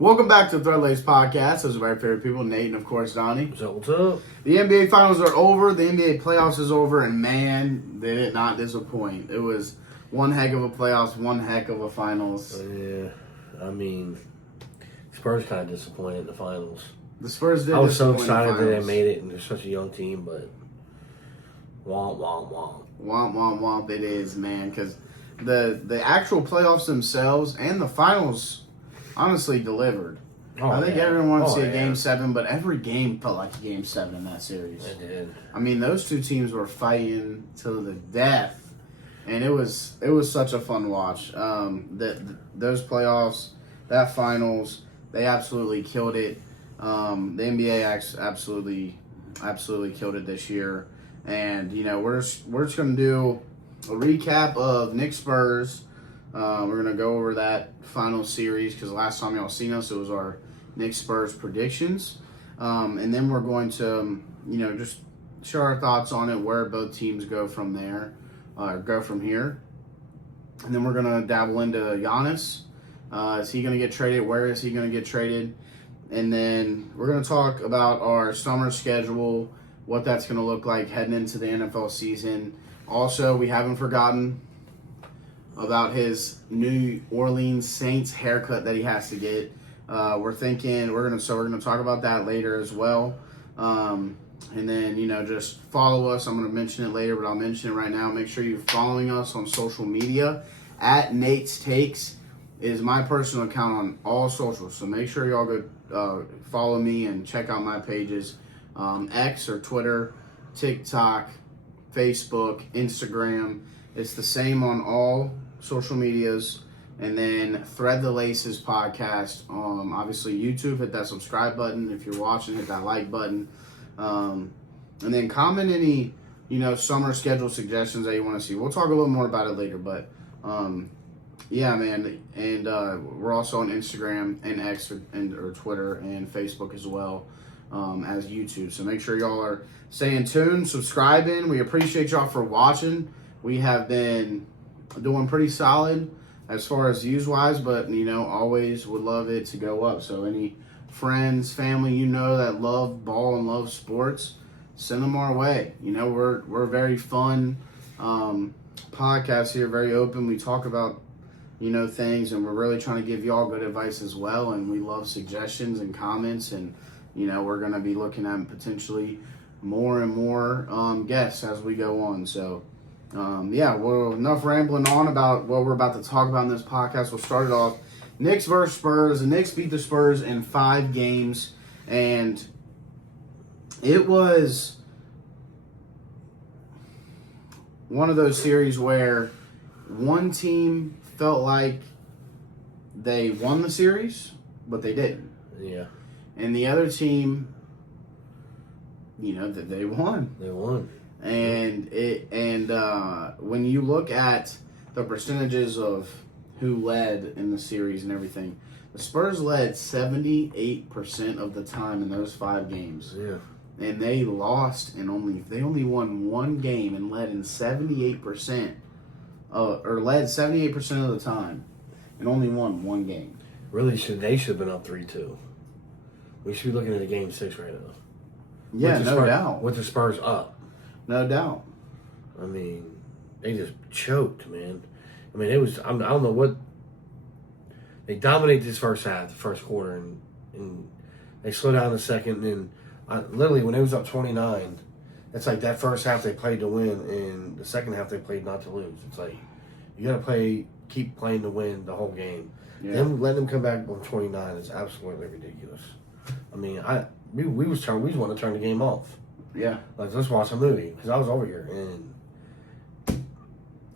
Welcome back to Thread Lace Podcast. Those are my favorite people, Nate and, of course, Donnie. What's up? The NBA Finals are over. The NBA playoffs is over. And, man, they did not disappoint. It was one heck of a playoffs, one heck of a finals. Yeah, I mean, Spurs kind of disappointed in the finals. The Spurs did. I was so disappoint in the excited that they finals. made it, and they're such a young team, but womp, womp, womp. Womp, womp, womp. It is, man. Because the actual playoffs themselves and the finals honestly delivered. Oh, I think yeah. everyone wanted to see a yeah. Game 7, but every game felt like a Game 7 in that series. It did. I mean, those two teams were fighting to the death, and it was such a fun watch. Those playoffs, that finals, they absolutely killed it. The NBA absolutely killed it this year, and we're just gonna do a recap of Knicks Spurs. We're gonna go over that final series because last time y'all seen us, it was our Knicks Spurs predictions, and then we're going to just share our thoughts on it, where both teams go from there, go from here, and then we're gonna dabble into Giannis. Is he gonna get traded? Where is he gonna get traded? And then we're gonna talk about our summer schedule, what that's gonna look like heading into the NFL season. Also, we haven't forgotten about his New Orleans Saints haircut that he has to get. We're gonna talk about that later as well. And then just follow us. I'm gonna mention it later, but I'll mention it right now. Make sure you're following us on social media at Nate's Takes. It is my personal account on all socials, so make sure y'all go follow me and check out my pages, X or Twitter, TikTok, Facebook, Instagram. It's the same on all social medias. And then Thread the Laces podcast. Obviously YouTube, hit that subscribe button. If you're watching, hit that like button. And then comment any summer schedule suggestions that you want to see. We'll talk a little more about it later, but yeah, man. And we're also on Instagram and X or Twitter and Facebook as well as YouTube. So make sure y'all are staying tuned, subscribing. We appreciate y'all for watching. We have been doing pretty solid as far as views-wise, but, always would love it to go up. So any friends, family that love ball and love sports, send them our way. We're a very fun podcast here, very open. We talk about, things, and we're really trying to give y'all good advice as well, and we love suggestions and comments, and, we're going to be looking at potentially more and more guests as we go on. So, well, enough rambling on about what we're about to talk about in this podcast. We'll start it off. Knicks versus Spurs. The Knicks beat the Spurs in 5 games, and it was one of those series where one team felt like they won the series, but they didn't. Yeah. And the other team, that they won. They won. And when you look at the percentages of who led in the series and everything, the Spurs led 78% of the time in those 5 games. Yeah. And they lost and they only won one game and led in 78%, or led 78% of the time, and only won one game. Really, they should have been up 3-2. We should be looking at a Game 6 right now. Yeah, no doubt. With the Spurs up. No doubt. I mean, they just choked, man. I mean, it was, I don't know what, they dominated this first half, the first quarter, and they slowed down the second, and literally when it was up 29, it's like that first half they played to win, and the second half they played not to lose. It's like, you got to keep playing to win the whole game. Yeah. Then letting them come back on 29 is absolutely ridiculous. I mean, we just want to turn the game off. Yeah. Like, let's watch a movie, because I was over here, and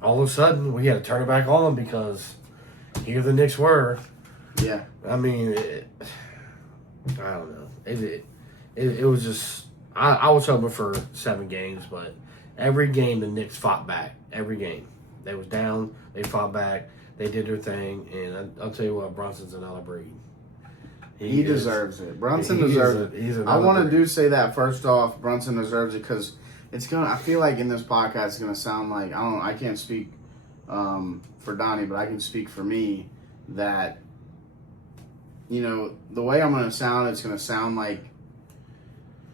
all of a sudden we had to turn it back on because here the Knicks were. Yeah. I mean, I don't know. It was just, I was hoping for 7 games, but every game the Knicks fought back. Every game. They was down, they fought back, they did their thing, and I'll tell you what, Brunson's another breed. He deserves it. Brunson deserves it. I want to say that first off. Brunson deserves it because I feel like in this podcast it's gonna sound like I can't speak for Donnie, but I can speak for me that the way I'm going to sound, it's going to sound like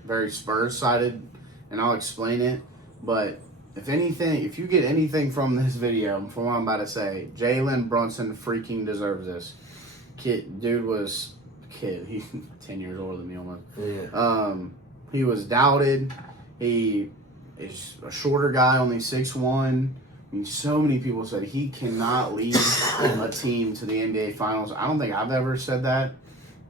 very Spurs-sided, and I'll explain it. But if you get anything from this video, from what I'm about to say, Jalen Brunson freaking deserves this. He's 10 years older than me almost. Yeah. He was doubted. He is a shorter guy, only 6'1". I mean, so many people said he cannot lead a team to the NBA Finals. I don't think I've ever said that.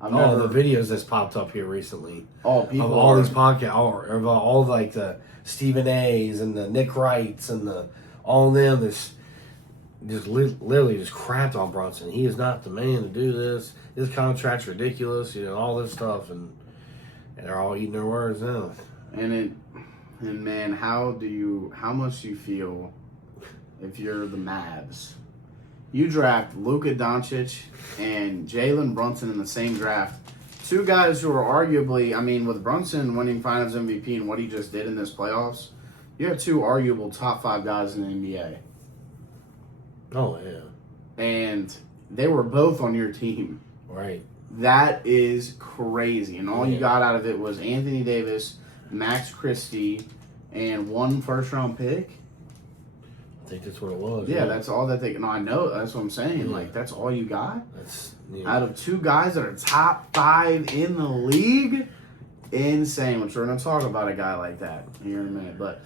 The videos that's popped up here recently. People of all these podcasts, all like the Stephen A's and the Nick Wrights and all of them, literally just crapped on Brunson. He is not the man to do this. His contract's ridiculous, all this stuff, and they're all eating their words now. And man, how much do you feel if you're the Mavs? You draft Luka Doncic and Jalen Brunson in the same draft. Two guys who are arguably, with Brunson winning Finals MVP and what he just did in this playoffs, you have two arguable top 5 guys in the NBA. Oh, yeah. And they were both on your team. Right. That is crazy. And all you got out of it was Anthony Davis, Max Christie, and 1 first-round pick. I think that's what it was. Yeah, that's all that they... No, I know. That's what I'm saying. Yeah. That's all you got? That's Out of 2 guys that are top 5 in the league? Insane. Which we're going to talk about a guy like that here in a minute. But,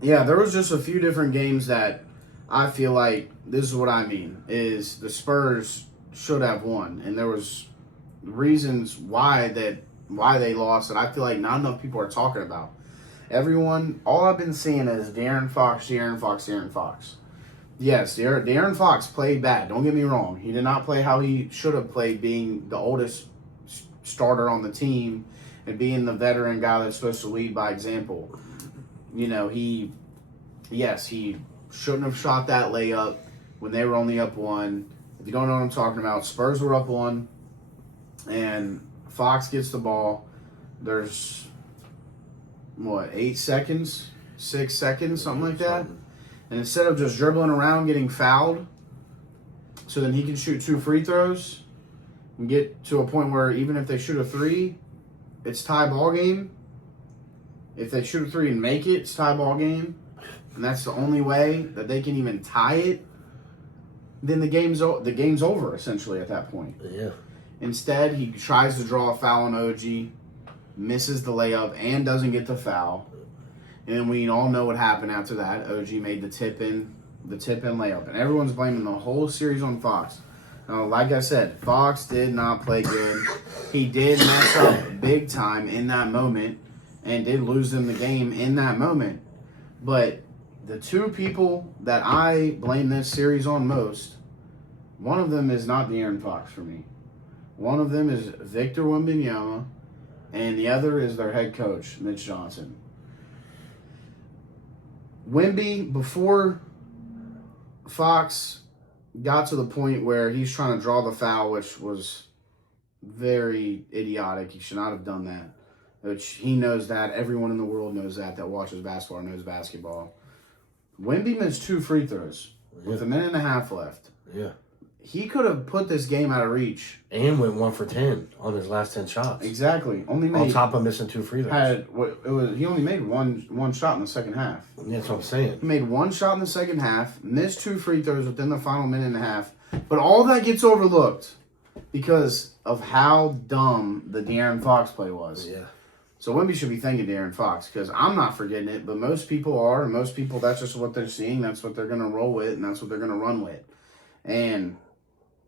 yeah, there was just a few different games that I feel like, this is what I mean, is the Spurs should have won. And there was reasons why they lost that I feel like not enough people are talking about. All I've been seeing is De'Aaron Fox. Yes, De'Aaron Fox played bad. Don't get me wrong. He did not play how he should have played, being the oldest starter on the team and being the veteran guy that's supposed to lead by example. He shouldn't have shot that layup when they were only up 1. If you don't know what I'm talking about, Spurs were up 1, and Fox gets the ball. There's 8 seconds, 6 seconds, something like that. And instead of just dribbling around getting fouled, so then he can shoot 2 free throws and get to a point where even if they shoot a 3, it's tie ball game. If they shoot a 3 and make it, it's tie ball game. And that's the only way that they can even tie it. Then the game's over essentially at that point. Yeah. Instead, he tries to draw a foul on OG, misses the layup, and doesn't get the foul. And we all know what happened after that. OG made the tip-in layup. And everyone's blaming the whole series on Fox. Now, like I said, Fox did not play good. He did mess up big time in that moment and did lose them the game in that moment. But the 2 people that I blame this series on most, one of them is not De'Aaron Fox for me. One of them is Victor Wembanyama, and the other is their head coach, Mitch Johnson. Wemby, before Fox got to the point where he's trying to draw the foul, which was very idiotic. He should not have done that. Which he knows that. Everyone in the world knows that watches basketball, knows basketball. Wemby missed 2 free throws with 1.5 minutes left. Yeah. He could have put this game out of reach. And went 1 for 10 on his last 10 shots. Exactly. On top of missing 2 free throws. He only made one shot in the second half. That's what I'm saying. He made 1 shot in the second half, missed 2 free throws within the final 1.5 minutes. But all that gets overlooked because of how dumb the De'Aaron Fox play was. Yeah. So Wemby should be thanking De'Aaron Fox, because I'm not forgetting it, but most people are, and most people, that's just what they're seeing, that's what they're going to roll with, and that's what they're going to run with. And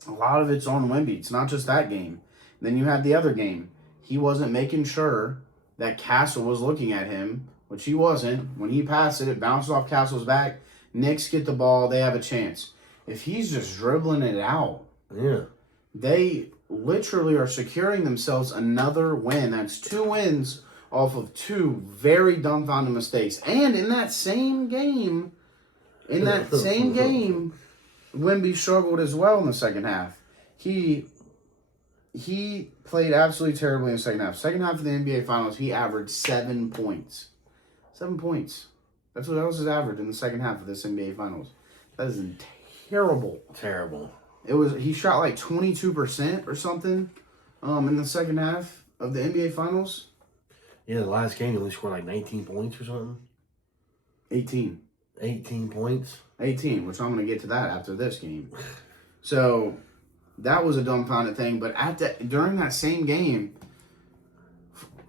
a lot of it's on Wemby. It's not just that game. Then you had the other game. He wasn't making sure that Castle was looking at him, which he wasn't. When he passed it, it bounces off Castle's back. Knicks get the ball. They have a chance. If he's just dribbling it out, they literally are securing themselves another win. That's 2 wins off of 2 very dumbfounded mistakes. And in that same game, Wemby struggled as well in the second half. He played absolutely terribly in the second half. Second half of the NBA Finals, he averaged 7 points. 7 points. That was his average in the second half of this NBA Finals. That is terrible. Terrible. he shot like 22% or something in the second half of the NBA Finals. Yeah, the last game he only scored like 19 points or something. 18. 18 points. 18, which I'm going to get to that after this game. So that was a dumbfounded thing. But during that same game,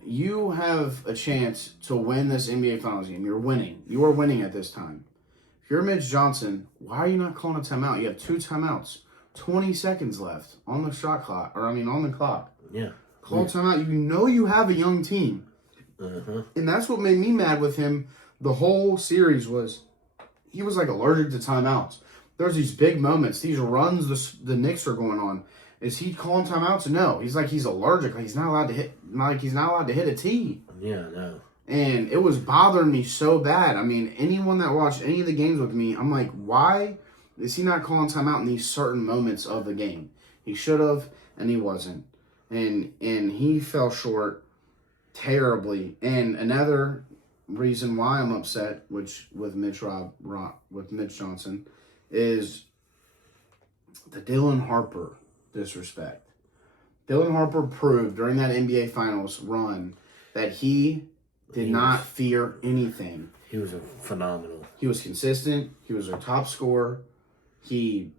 you have a chance to win this NBA Finals game. You're winning. You are winning at this time. If you're Mitch Johnson, why are you not calling a timeout? You have 2 timeouts. 20 seconds left on the shot clock. On the clock. Yeah. Call timeout. You know you have a young team. Uh-huh. And that's what made me mad with him the whole series was he was like allergic to timeouts. There's these big moments, these runs the Knicks are going on. Is he calling timeouts? No. He's allergic. He's not allowed to hit a tee. Yeah, no. And it was bothering me so bad. I mean, anyone that watched any of the games with me, I'm like, why is he not calling timeout in these certain moments of the game? He should have, and he wasn't. And he fell short terribly. And another reason why I'm upset, with Mitch Johnson, is the Dylan Harper disrespect. Dylan Harper proved during that NBA Finals run that he did not fear anything. He was phenomenal. He was consistent. He was their top scorer. He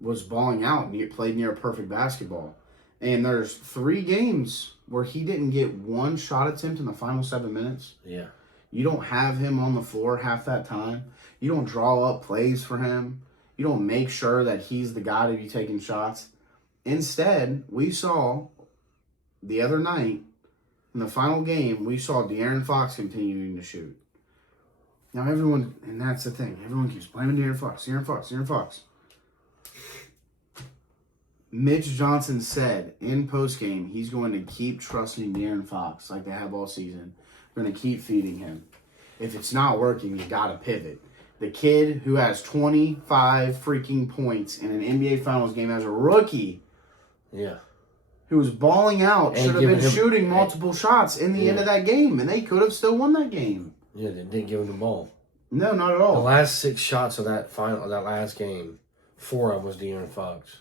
was balling out and he played near perfect basketball. And there's 3 games where he didn't get one shot attempt in the final 7 minutes. Yeah. You don't have him on the floor half that time. You don't draw up plays for him. You don't make sure that he's the guy to be taking shots. Instead, we saw the other night, in the final game, we saw De'Aaron Fox continuing to shoot. Now and that's the thing, everyone keeps blaming De'Aaron Fox. Mitch Johnson said in postgame he's going to keep trusting De'Aaron Fox like they have all season. They're going to keep feeding him. If it's not working, you got to pivot. The kid who has 25 freaking points in an NBA Finals game as a rookie, who was balling out, should have been shooting multiple shots in the end of that game, and they could have still won that game. Yeah, they didn't give him the ball. No, not at all. The last 6 shots of that last game, 4 of them was De'Aaron Fox.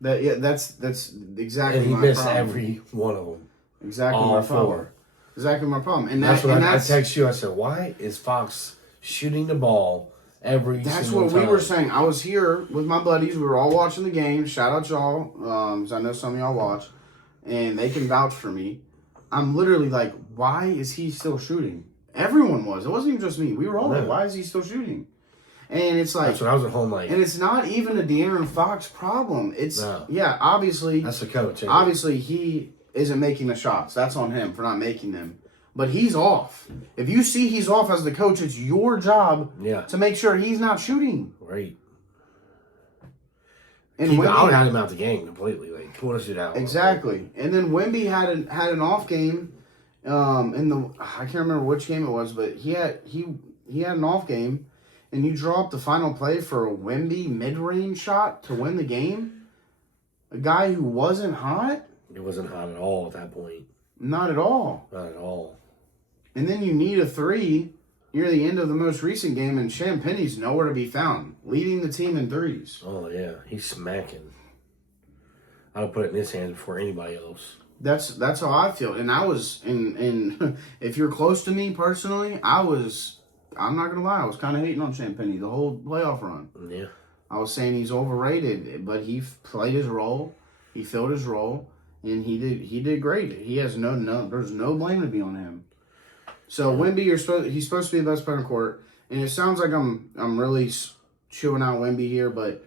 That's exactly and he my missed problem. every one of them. Exactly all my problem. 4. Exactly my problem. And that's what I text you. I said, why is Fox shooting the ball every That's single what time? we were saying. I was here with my buddies. We were all watching the game. Shout out y'all, because I know some of y'all watch, and they can vouch for me. I'm literally like, why is he still shooting? Everyone was. It wasn't even just me. We were all like, why is he still shooting? And it's like... That's what I was at home like. And it's not even a De'Aaron Fox problem. It's... No. Yeah, obviously... That's the coach. Obviously, he isn't making the shots. That's on him for not making them. But he's off. If you see he's off as the coach, it's your job to make sure he's not shooting. Right. And I would have had him out the game completely. Like, push it out. Exactly. And then Wemby had an off game. I can't remember which game it was, but he had an off game, and you draw up the final play for a Wemby mid-range shot to win the game. A guy who wasn't hot. It wasn't hot at all at that point. Not at all. Not at all. And then you need a 3 near the end of the most recent game, and Champagne's nowhere to be found, leading the team in threes. Oh yeah, he's smacking. I'd have put it in his hands before anybody else. That's how I feel. And I was in if you're close to me personally, I'm not gonna lie, I was kinda hating on Champagne the whole playoff run. Yeah. I was saying he's overrated, but he played his role, he filled his role, and he did great. He has there's no blame to be on him. So Wemby, he's supposed to be the best player on court, and it sounds like I'm really chewing out Wemby here, but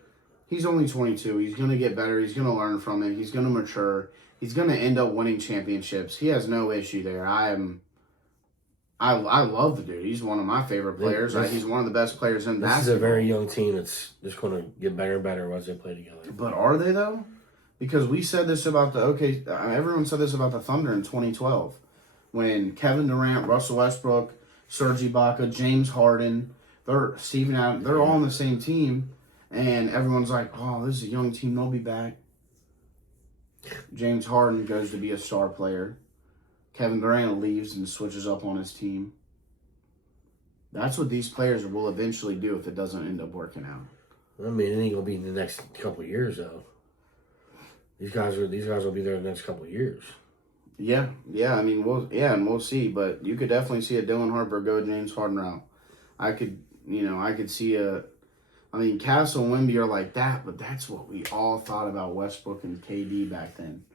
he's only 22. He's gonna get better. He's gonna learn from it. He's gonna mature. He's gonna end up winning championships. He has no issue there. I love the dude. He's one of my favorite players. He's one of the best players in basketball. This is a very young team that's just going to get better and better as they play together. But are they though? Because we said this about everyone said this about the Thunder in 2012. When Kevin Durant, Russell Westbrook, Serge Ibaka, James Harden, Steven Adams, they're all on the same team, and everyone's like, "Oh, this is a young team; they'll be back." James Harden goes to be a star player. Kevin Durant leaves and switches up on his team. That's what these players will eventually do if it doesn't end up working out. I mean, it ain't gonna be in the next couple of years though. These guys will be there the next couple of years. Yeah. I mean, we'll see. But you could definitely see a Dylan Harper go James Harden route. I could see I mean, Castle and Wemby are like that, but that's what we all thought about Westbrook and KD back then.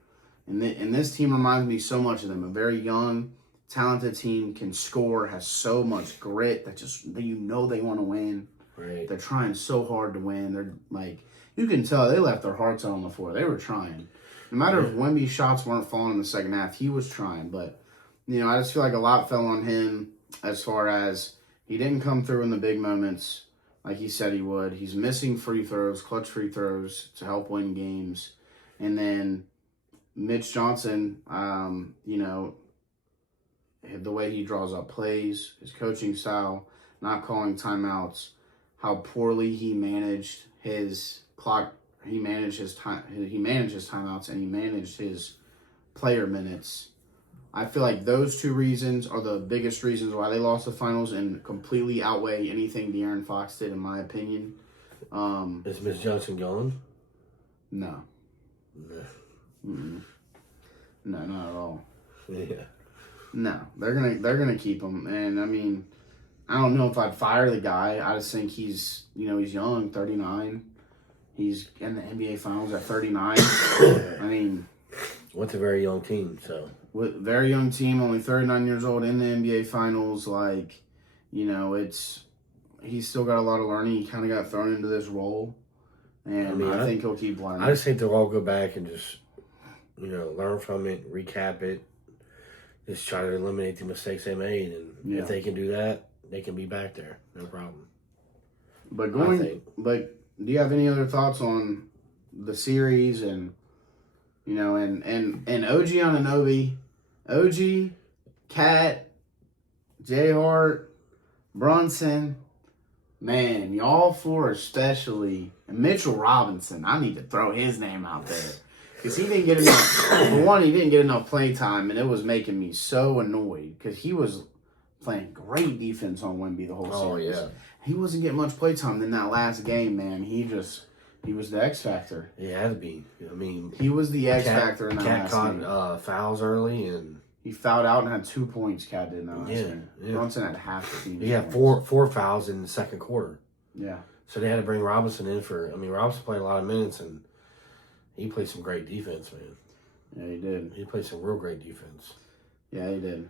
And this team reminds me so much of them. A very young, talented team, can score, has so much grit that they want to win. Right. They're trying so hard to win. They're like, you can tell they left their hearts out on the floor. They were trying. No matter if Wemby's shots weren't falling in the second half, he was trying. But, I just feel like a lot fell on him as far as he didn't come through in the big moments like he said he would. He's missing free throws, clutch free throws to help win games. And then Mitch Johnson, the way he draws up plays, his coaching style, not calling timeouts, how poorly he managed his clock, he managed his timeouts, and he managed his player minutes. I feel like those two reasons are the biggest reasons why they lost the finals and completely outweigh anything De'Aaron Fox did, in my opinion. Is Miss Johnson gone? No. No, not at all. Yeah. No, they're gonna keep him, and I mean, I don't know if I'd fire the guy. I just think he's young, 39. He's in the NBA Finals at 39. I mean, what's a very young team? So with very young team, only 39 years old in the NBA Finals. Like, he's still got a lot of learning. He kind of got thrown into this role, and I think he'll keep learning. I just think they'll all go back and just learn from it, recap it, just try to eliminate the mistakes they made, and if they can do that, they can be back there, no problem. But do you have any other thoughts on the series and and OG Anunoby, OG, Cat, J Hart, Brunson, man, y'all four especially, and Mitchell Robinson, I need to throw his name out there. Because he didn't get enough, for one, he didn't get enough play time, and it was making me so annoyed because he was playing great defense on Wemby the whole series. Oh, yeah. He wasn't getting much play time in that last game, man. He was the X factor. He had to be. I mean, he was the X factor in that last game. Cat caught fouls early, and he fouled out and had 2 points. Cat did in that last game. Yeah. Brunson had half the team. He had four fouls in the second quarter. Yeah. So they had to bring Robinson in Robinson played a lot of minutes, and he played some great defense, man. Yeah, he did. He played some real great defense. Yeah, he did.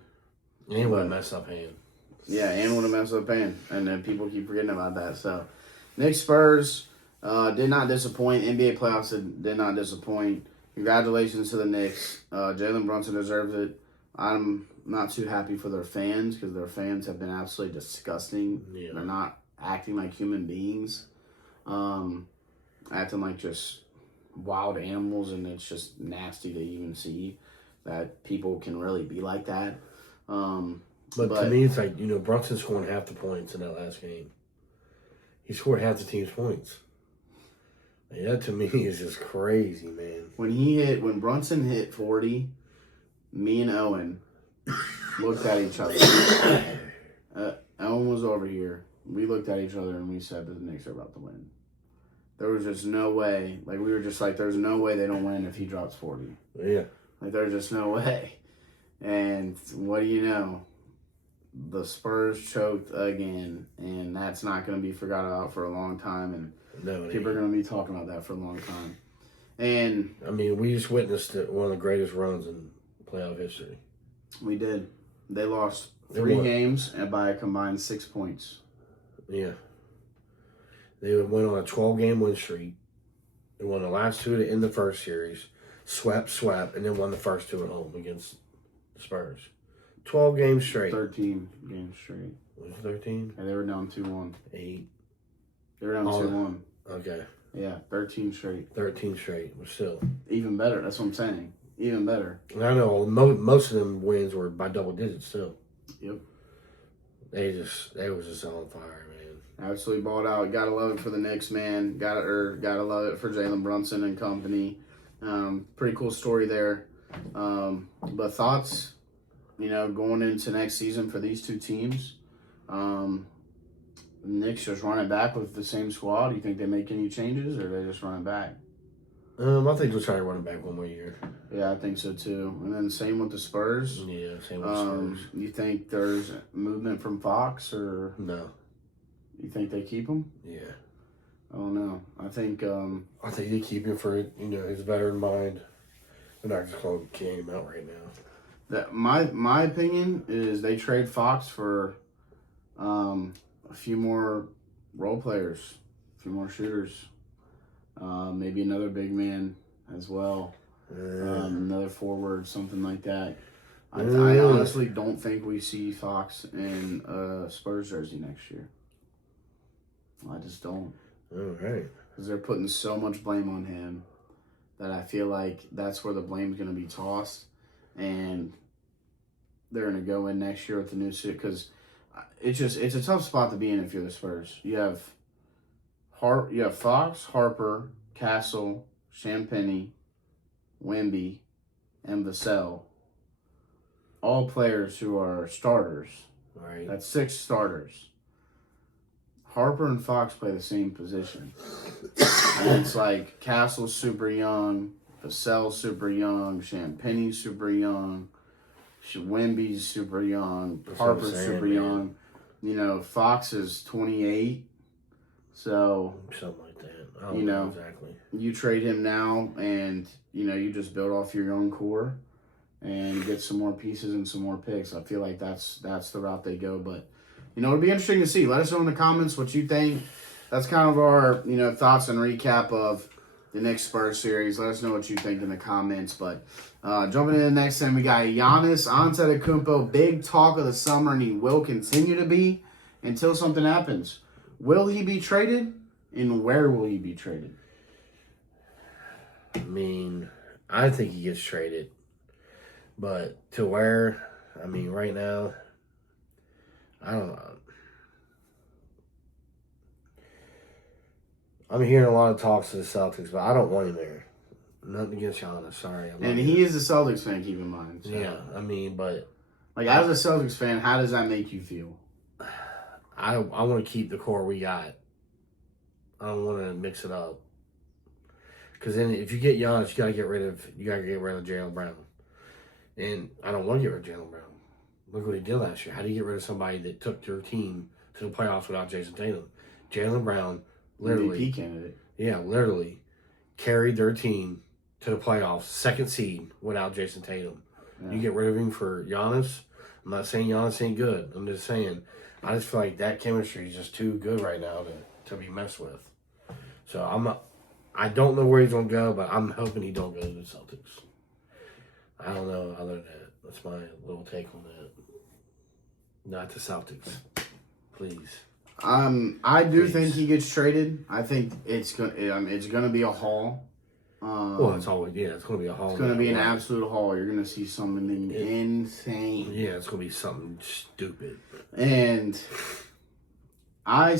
And he would have messed up hand. Yeah, and would have messed up hand. And then people keep forgetting about that. So, Knicks Spurs did not disappoint. NBA playoffs did not disappoint. Congratulations to the Knicks. Jalen Brunson deserves it. I'm not too happy for their fans because their fans have been absolutely disgusting. Yeah. They're not acting like human beings. Acting like just wild animals, and it's just nasty to even see that people can really be like that. But to me, it's like, Brunson scoring half the points in that last game. He scored half the team's points. Like, that to me is just crazy, man. When Brunson hit 40, me and Owen looked at each other. Owen was over here. We looked at each other and we said that the Knicks are about to win. There was just no way. Like, we were just like, there's no way they don't win if he drops 40. Yeah. Like, there's just no way. And what do you know? The Spurs choked again, and that's not going to be forgot about for a long time, and people are going to be talking about that for a long time. And we just witnessed one of the greatest runs in playoff history. We did. They lost 3 games and by a combined 6 points. Yeah. They went on a 12-game win streak. They won the last 2 in the first series, swept, and then won the first 2 at home against the Spurs. 12 games straight. 13 games straight. Was it 13? Yeah, they were down 2-1. 8. They were down 2-1. Okay. Yeah, 13 straight. 13 straight, but still. Even better. That's what I'm saying. Even better. And I know most of them wins were by double digits still. Yep. They was just on fire, man. Absolutely balled out. Gotta love it for the Knicks, man. Gotta love it for Jalen Brunson and company. Pretty cool story there. But thoughts, going into next season for these two teams. Knicks just run it back with the same squad. Do you think they make any changes, or they just run it back? I think they'll try to run it back one more year. Yeah, I think so too. And then same with the Spurs. Yeah, same with the Spurs. You think there's movement from Fox, or No. you think they keep him? Yeah. I don't know. I think they keep him for his veteran mind. They're not just going to kick him out right now. that my opinion is they trade Fox for a few more role players, a few more shooters, maybe another big man as well, another forward, something like that. I honestly don't think we see Fox in a Spurs jersey next year. I just don't. All right. Because they're putting so much blame on him that I feel like that's where the blame's going to be tossed. And they're going to go in next year with the new suit. Because it's a tough spot to be in if you're the Spurs. You have Fox, Harper, Castle, Champagny, Wemby, and Vassell. All players who are starters. Right. That's 6 starters. Harper and Fox play the same position. And it's like Castle's super young, Vassell's super young, Champagny's super young, Wemby's super young, Harper's super young. Fox is 28. So something like that. I don't know exactly. You trade him now and you just build off your young core and get some more pieces and some more picks. I feel like that's the route they go, but it'll be interesting to see. Let us know in the comments what you think. That's kind of our, thoughts and recap of the next Spurs series. Let us know what you think in the comments. But jumping into the next thing, we got Giannis Antetokounmpo, big talk of the summer, and he will continue to be until something happens. Will he be traded, and where will he be traded? I think he gets traded. But to where, right now, I don't know. I'm hearing a lot of talks to the Celtics, but I don't want him there. Nothing against Giannis, sorry. And he is a Celtics fan, keep in mind. So. Yeah, but... as a Celtics fan, how does that make you feel? I want to keep the core we got. I don't want to mix it up. Because then if you get Giannis, you got to get rid of Jaylen Brown. And I don't want to get rid of Jaylen Brown. Look what he did last year. How do you get rid of somebody that took your team to the playoffs without Jason Tatum? Jaylen Brown literally... MVP candidate. Yeah, literally carried their team to the playoffs, second seed, without Jason Tatum. Yeah. You get rid of him for Giannis. I'm not saying Giannis ain't good. I'm just saying, I just feel like that chemistry is just too good right now to be messed with. So I don't know where he's going to go, but I'm hoping he don't go to the Celtics. I don't know other than that. That's my little take on that. Not the Celtics. Please. I do think he gets traded. I think it's gonna be a haul. It's always it's gonna be a haul. It's gonna be an absolute haul. You're gonna see something insane. Yeah, it's gonna be something stupid. And I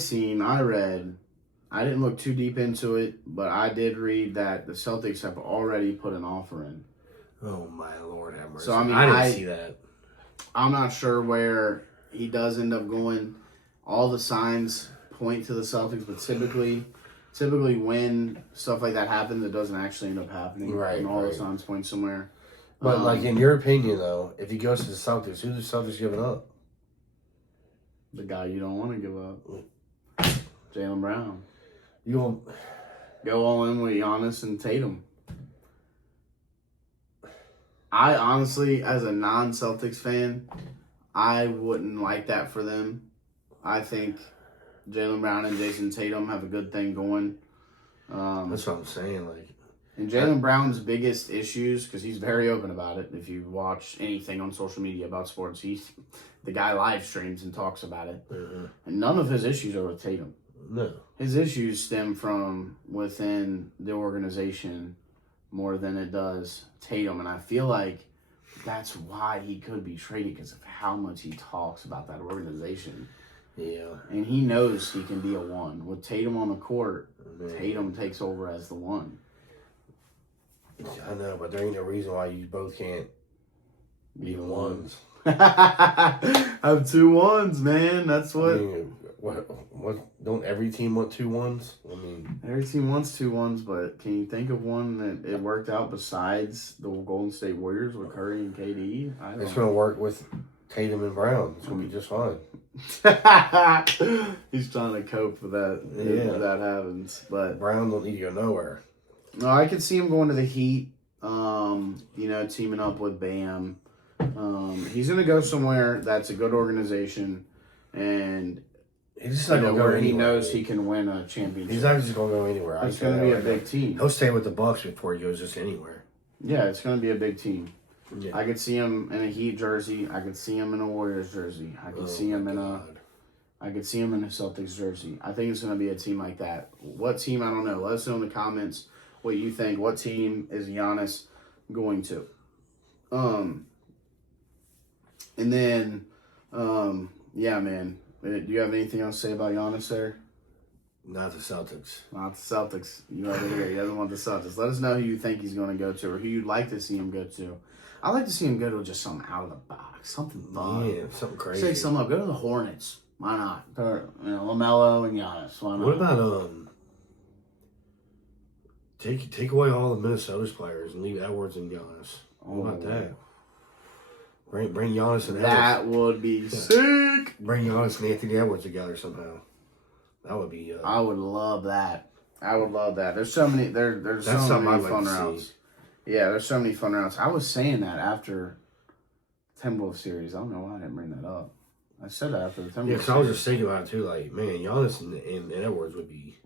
read. I didn't look too deep into it, but I did read that the Celtics have already put an offer in. Oh my Lord, have mercy! So I didn't see that. I'm not sure where he does end up going. All the signs point to the Celtics, but typically when stuff like that happens, it doesn't actually end up happening. Right. And all the signs point somewhere. But in your opinion, though, if he goes to the Celtics, who's the Celtics giving up? The guy you don't want to give up, Jaylen Brown. You won't go all in with Giannis and Tatum. I honestly, as a non-Celtics fan, I wouldn't like that for them. I think Jaylen Brown and Jason Tatum have a good thing going. That's what I'm saying. And Jaylen Brown's biggest issues, because he's very open about it. If you watch anything on social media about sports, the guy live streams and talks about it. Mm-hmm. And none of his issues are with Tatum. No. His issues stem from within the organization more than it does Tatum. And I feel like that's why he could be traded, because of how much he talks about that organization. Yeah. And he knows he can be a one. With Tatum on the court, Tatum takes over as the one. I know, but there ain't no reason why you both can't be the ones. Have 2 ones, man. That's what. What? Don't every team want 2-1s? I mean, every team wants 2-1s, but can you think of one that it worked out besides the Golden State Warriors with Curry and KD? it's going to work with Tatum and Brown. It's going to be just fine. He's trying to cope with that if that happens. But Brown don't need to go nowhere. No, I could see him going to the Heat. Teaming up with Bam. He's going to go somewhere that's a good organization, and he's just not going to go where anywhere. He knows he can win a championship. He's not just going to go anywhere. It's going to be a big team. He'll stay with the Bucks before he goes just anywhere. Yeah, it's going to be a big team. Yeah. I could see him in a Heat jersey. I could see him in a Warriors jersey. I could see him in a Celtics jersey. I think it's going to be a team like that. What team? I don't know. Let us know in the comments what you think. What team is Giannis going to? Yeah, man. Do you have anything else to say about Giannis there? Not the Celtics. Not the Celtics. You heard it here. He doesn't want the Celtics. Let us know who you think he's going to go to or who you'd like to see him go to. I'd like to see him go to just something out of the box. Something fun. Yeah, something crazy. Shake something up. Go to the Hornets. Why not? LaMelo and Giannis. Why not? What about take away all the Minnesota's players and leave Edwards and Giannis? What about that? Bring Giannis and Edwards. That would be sick. Bring Giannis and Anthony Edwards together somehow. That would be. I would love that. There's so many. There's That's so many like fun routes. Yeah, there's so many fun routes. I was saying that after Timberwolves series. I don't know why I didn't bring that up. I said that after the Timberwolves series. Yeah, because I was just thinking about it too. Like, man, Giannis and Edwards would be.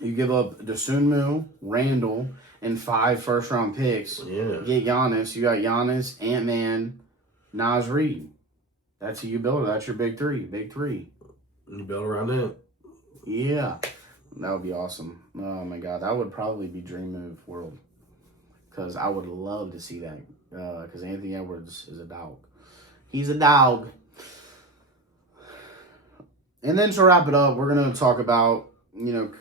You give up Dosunmu, Randall, and 5 first-round picks. Yeah. Get Giannis. You got Giannis, Ant-Man, Nas Reed. That's who you build. That's your big three. Big three. You build around it. Yeah. That would be awesome. Oh, my God. That would probably be Dream Move World. Because I would love to see that. Because Anthony Edwards is a dog. He's a dog. And then to wrap it up, we're going to talk about,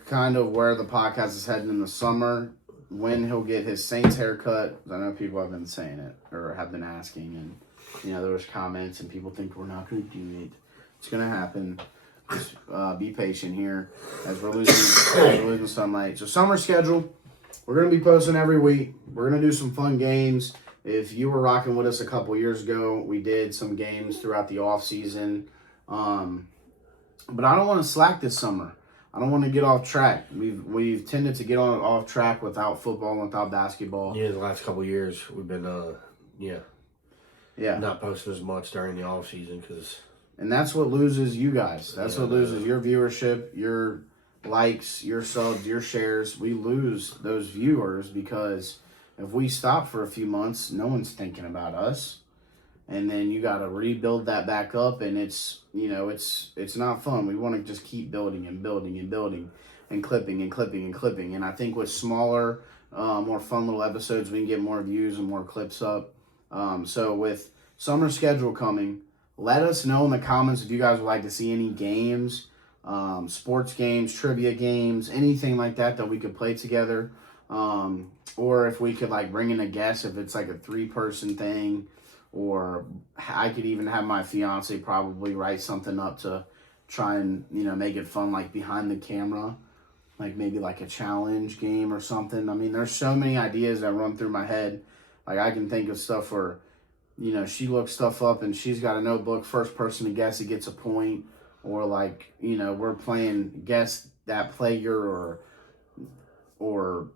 kind of where the podcast is heading in the summer, when he'll get his Saints haircut. I know people have been saying it or have been asking, and, there was comments, and people think we're not going to do it. It's going to happen. Just be patient here as we're losing sunlight. So summer schedule, we're going to be posting every week. We're going to do some fun games. If you were rocking with us a couple years ago, we did some games throughout the off season. But I don't want to slack this summer. I don't want to get off track. We've tended to get off track without football and without basketball. Yeah, the last couple of years we've been not posting as much during the off season because. And that's what loses you guys. That's what loses your viewership, your likes, your subs, your shares. We lose those viewers because if we stop for a few months, no one's thinking about us. And then you got to rebuild that back up, and it's not fun. We want to just keep building and building and building and clipping and clipping and clipping. And I think with smaller, more fun little episodes, we can get more views and more clips up. So with summer schedule coming, let us know in the comments if you guys would like to see any games, sports games, trivia games, anything like that we could play together. Or if we could bring in a guest, if it's like a 3-person thing. Or I could even have my fiance probably write something up to try and, make it fun, behind the camera. Maybe a challenge game or something. I mean, there's so many ideas that run through my head. I can think of stuff where, she looks stuff up and she's got a notebook. First person to guess it gets a point. Or we're playing guess that player or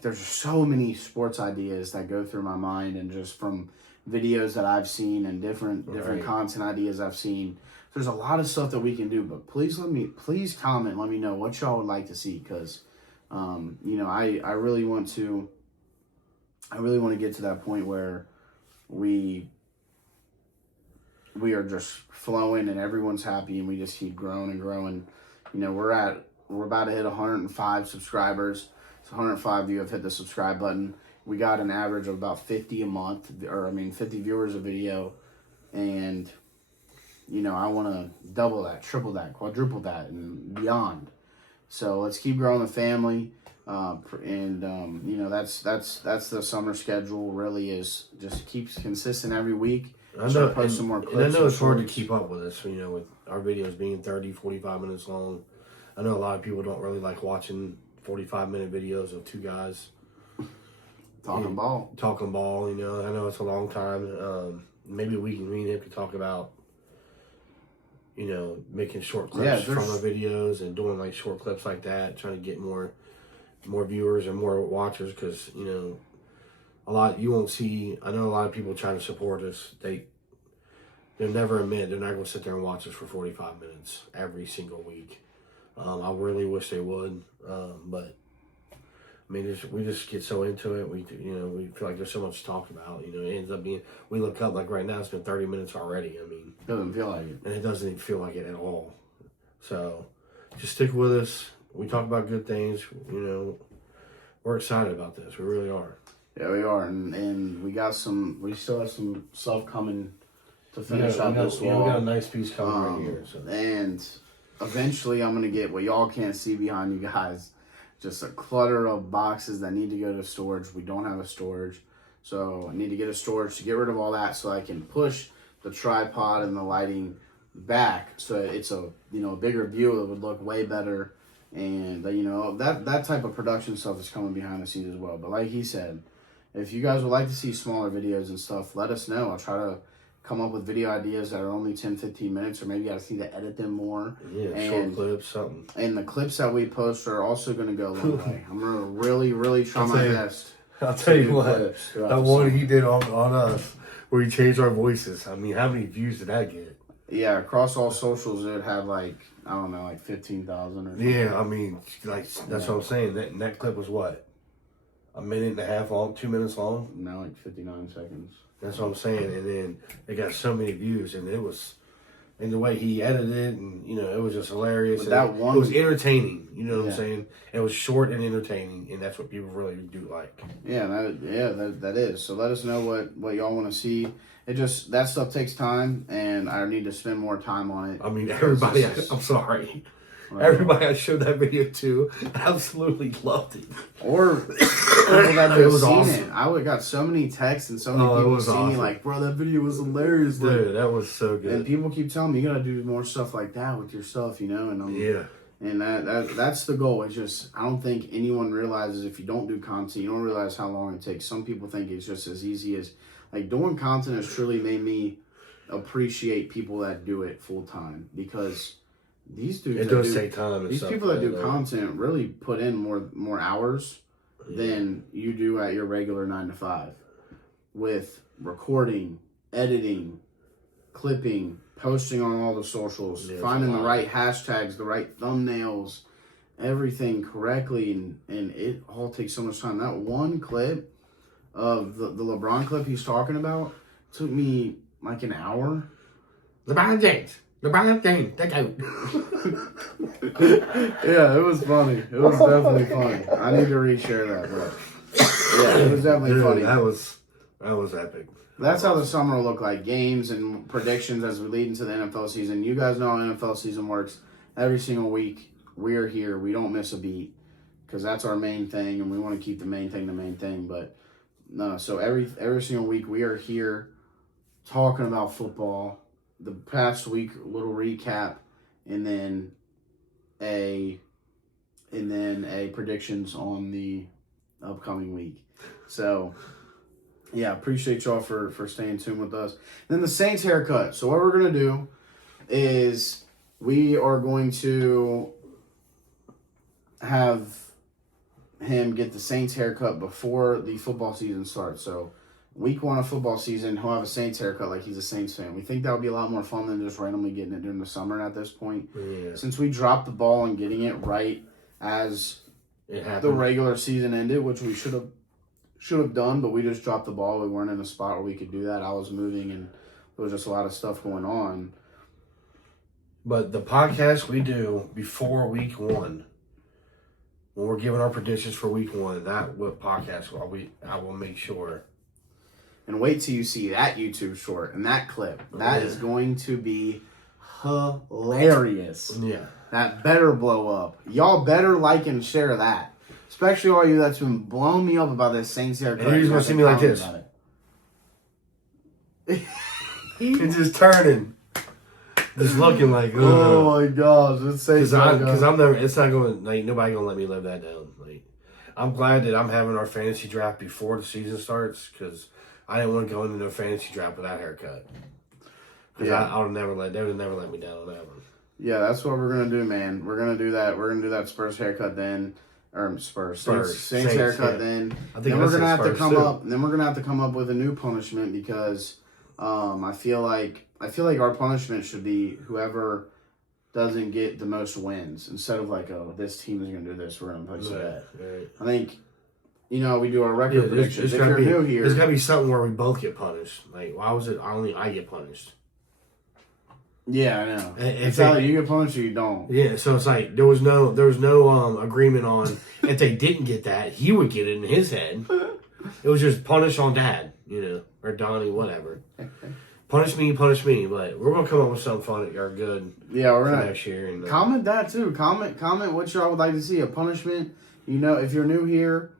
there's so many sports ideas that go through my mind, and just from videos that I've seen and different content ideas I've seen. There's a lot of stuff that we can do, but please comment, let me know what y'all would like to see, because I really want to get to that point where we are just flowing and everyone's happy and we just keep growing and growing. We're about to hit 105 subscribers. So 105 of you have hit the subscribe button. We got an average of about 50 a month, 50 viewers a video. And, I want to double that, triple that, quadruple that, and beyond. So let's keep growing the family. That's the summer schedule really is just keeps consistent every week. I know, post some more clips. And I know it's hard to keep up with us, with our videos being 30, 45 minutes long. I know a lot of people don't really like watching 45-minute videos of two guys talking ball. Talking ball, I know it's a long time. Maybe me and him could talk about, making short clips from our videos and doing like short clips like that, trying to get more viewers and more watchers, because you won't see. I know a lot of people trying to support us. They'll never admit they're not going to sit there and watch us for 45 minutes every single week. I really wish they would, but I mean, we just get so into it. We feel like there's so much to talk about. It ends up being, we look up like right now it's been 30 minutes already. I mean, doesn't feel like it, and it doesn't even feel like it at all. So just stick with us. We talk about good things. We're excited about this. We really are. Yeah, we are, and we still have some stuff coming to finish out this wall. We got a nice piece coming right here. So. And eventually I'm going to get what y'all can't see behind you guys, just a clutter of boxes that need to go to storage. We don't have a storage, so I need to get a storage to get rid of all that so I can push the tripod and the lighting back so it's a bigger view that would look way better. And that type of production stuff is coming behind the scenes as well. But like he said, if you guys would like to see smaller videos and stuff, let us know. I'll try to come up with video ideas that are only 10, 15 minutes, or maybe I just need to edit them more. Yeah, short clips, something. And the clips that we post are also going to go a long way. I'm going to really, really try my best. I'll tell you what, that one he did on us, where he changed our voices. I mean, how many views did that get? Yeah, across all socials, it had like 15,000 or something. Yeah, I mean, that's what I'm saying. That clip was what? A minute and a half long, 2 minutes long? No, like 59 seconds. That's what I'm saying. And then it got so many views, and and the way he edited it, and it was just hilarious. It was entertaining. You know what I'm saying? It was short and entertaining, and that's what people really do like. Yeah, that is. So let us know what y'all want to see. That stuff takes time, and I need to spend more time on it. I mean, everybody. I'm sorry. Everybody I showed that video to absolutely loved it. Or people that have seen it. I got so many texts and so many people see me like, bro, that video was hilarious. Dude, that was so good. And people keep telling me, you gotta do more stuff like that with your stuff, And yeah. And that's the goal. It's just, I don't think anyone realizes if you don't do content, you don't realize how long it takes. Some people think it's just as easy as, doing content has truly made me appreciate people that do it full time, because these dudes, it does take time. These people that do content really put in more hours than you do at your regular 9 to 5, with recording, editing, clipping, posting on all the socials, finding the right hashtags, the right thumbnails, everything correctly, and it all takes so much time. That one clip of the LeBron clip he's talking about took me like an hour. LeBron James, take out. Yeah, it was funny. It was definitely funny. I need to reshare that, bro. Yeah, it was definitely funny. That was epic. That's how the summer will look like. Games and predictions as we lead into the NFL season. You guys know how NFL season works. Every single week, we're here. We don't miss a beat, because that's our main thing, and we want to keep the main thing. But no, so every single week we are here talking about football. The past week, a little recap, and then a predictions on the upcoming week. So yeah, appreciate y'all for staying tuned with us. Then the Saints haircut. So what we're gonna do is we are going to have him get the Saints haircut before the football season starts. So week 1 of football season, he'll have a Saints haircut like he's a Saints fan. We think that would be a lot more fun than just randomly getting it during the summer at this point. Yeah. Since we dropped the ball on getting it right as the regular season ended, which we should have done, but we just dropped the ball. We weren't in a spot where we could do that. I was moving, and there was just a lot of stuff going on. But the podcast we do before week 1, when we're giving our predictions for week 1, that podcast I will make sure. And wait till you see that YouTube short and that clip. That is going to be hilarious. Yeah. That better blow up. Y'all better like and share that. Especially all you that's been blowing me up about this Saints haircut. And you're just going to see me like this. He's just turning. Just looking like, oh my gosh, let's say because I'm never. It's not going. Like nobody gonna let me live that down. Like I'm glad that I'm having our fantasy draft before the season starts because I didn't want to go into a fantasy draft with that haircut. Because I would never let. They would never let me down on that one. Yeah, that's what we're gonna do, man. We're gonna do that. We're gonna do that Spurs haircut then. Or Saints haircut then. I think then we're gonna have to come too. up. Then we're gonna have to come up with a new punishment because I feel like our punishment should be whoever doesn't get the most wins instead of like, oh, this team is gonna do this. We're gonna place a bet. Right. I think we do our record predictions. If you're new here, there's gotta be something where we both get punished. Like, why was it only I get punished? Yeah, I know. It's either you get punished or you don't. Yeah, so it's like there was no agreement on if they didn't get that, he would get it in his head. It was just punish on Dad, or Donnie, whatever. Punish me, but we're gonna come up with something fun or good. Yeah, we're gonna next year. And comment that too. Comment what y'all would like to see. A punishment. If you're new here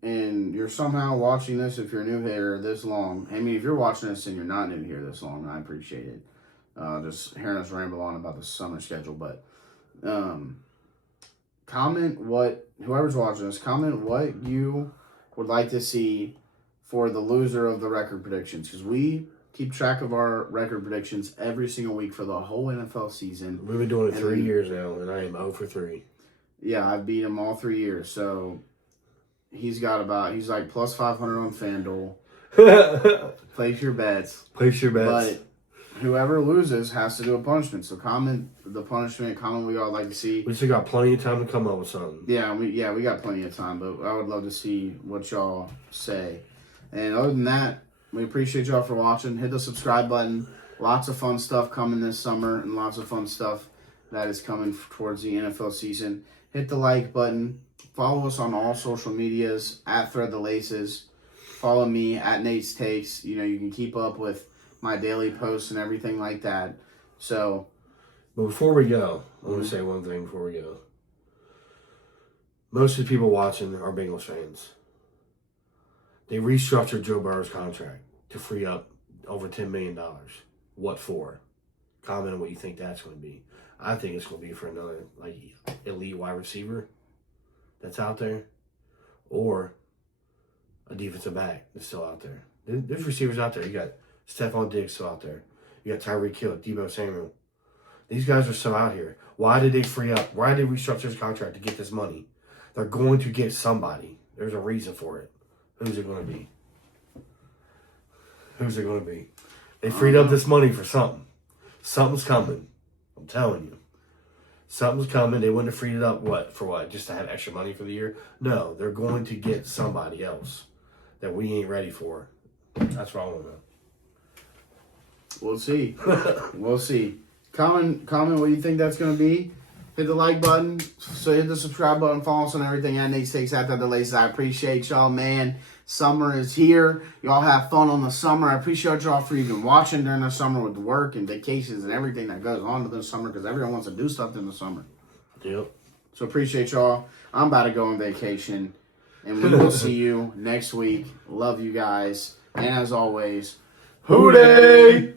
and you're somehow watching this, if you're new here this long, I mean, if you're watching this and you're not new here this long, I appreciate it. Just hearing us ramble on about the summer schedule, but comment whoever's watching this, comment what you would like to see for the loser of the record predictions, because we keep track of our record predictions every single week for the whole NFL season. We've been doing it 3 years now, and I am 0 for 3. Yeah, I've beat him all 3 years, so he's like plus 500 on FanDuel. Place your bets. But whoever loses has to do a punishment. So comment the punishment. Comment what y'all like to see. We still got plenty of time to come up with something. Yeah, we got plenty of time, but I would love to see what y'all say. And other than that, we appreciate y'all for watching. Hit the subscribe button. Lots of fun stuff coming this summer, and lots of fun stuff that is coming towards the NFL season. Hit the like button. Follow us on all social medias at Thread the Laces. Follow me at Nate's Takes. You can keep up with my daily posts and everything like that. So, but before we go, I want to say one thing before we go. Most of the people watching are Bengals fans. They restructured Joe Burrow's contract to free up over $10 million. What for? Comment on what you think that's going to be. I think it's going to be for another elite wide receiver that's out there, or a defensive back that's still out there. There's receivers out there. You got Stephon Diggs still out there. You got Tyreek Hill, Deebo Samuel. These guys are still out here. Why did they free up? Why did they restructure his contract to get this money? They're going to get somebody. There's a reason for it. Who's it going to be? Who's it going to be? They freed up this money for something. Something's coming. I'm telling you. Something's coming. They wouldn't have freed it up, for what? Just to have extra money for the year? No, they're going to get somebody else that we ain't ready for. That's what I want to know. We'll see. We'll see. Comment what you think that's going to be. Hit the like button. So hit the subscribe button. Follow us on everything at Nate's Takes at the Laces. I appreciate y'all, man. Summer is here. Y'all have fun on the summer. I appreciate y'all for even watching during the summer with work and vacations and everything that goes on in the summer, because everyone wants to do stuff in the summer. Yep. So appreciate y'all. I'm about to go on vacation, and we will see you next week. Love you guys. And as always, Hooday!